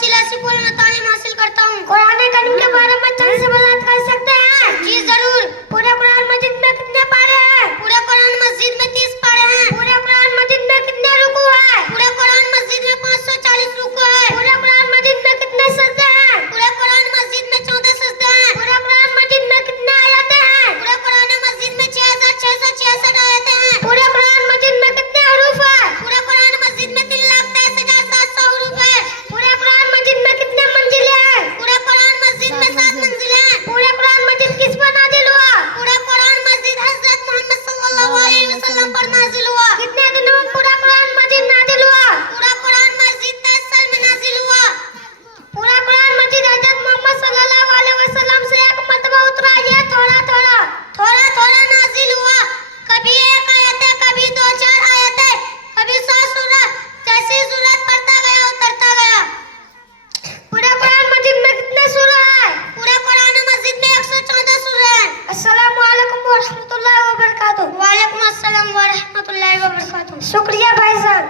चिलासी पुल में तालीम हासिल करता हूँ। कुरान करीम के बारे में चंद से वजाहत कर सकते हैं? जी जरूर। पूरे कुरान मजीद में कितने पारे हैं? पूरे कुरान मस्जिद में 30 पारे हैं। पूरे कुरान मजीद में कितने रुकू है? पूरे कुरान मस्जिद में 540 रुकू है। पूरे कुरान मजीद में कितने सजदे हैं? पूरे कुरान मस्जिद में 14 सजदे हैं। पूरे कुरान मजीद में कितने आयतें हैं? पूरे कुरान मस्जिद में 6666 आयतें हैं। पूरे कुरान मजीद में कितने हरूफ है? पूरे कुरान मस्जिद में 3,23,700 हरूफ है। पूरे कुरान मजीद में कितने मंजिलें हैं? पूरे कुरान मस्जिद में 7 मंजिलें हैं। पूरे कुरान मजीद किस पर नाजिल हुआ? पूरे कुरान मस्जिद हजरत मोहम्मद सल्लल्लाहु अलैहि वसल्लम पर नाजिल हुआ। कितने दिनों में पूरा कुरान मजीद नाजिल हुआ? पूरा कुरान मस्जिद 23 साल में नाजिल हुआ। पूरा कुरान मजीद हजरत मोहम्मद सल्लल्लाहु अलैहि वसल्लम से एक मरतबा उतरा, ये थोड़ा थोड़ा नाजिल हुआ। कभी एक आयत है, कभी 2-4 आयत है, कभी 100 सूरत। जैसी सूरत पढ़ता गया उतरता गया। पूरे कुरान मजीद में कितने सूरा है? पूरे कुरान मस्जिद में 114 सूरह हैं। अस्सलामु अलैकुम व रहमतुल्लाहि व बरकातहू। वालेकुम अस्सलाम व रहमतुल्लाहि व बरकातहू। शुक्रिया भाईजान।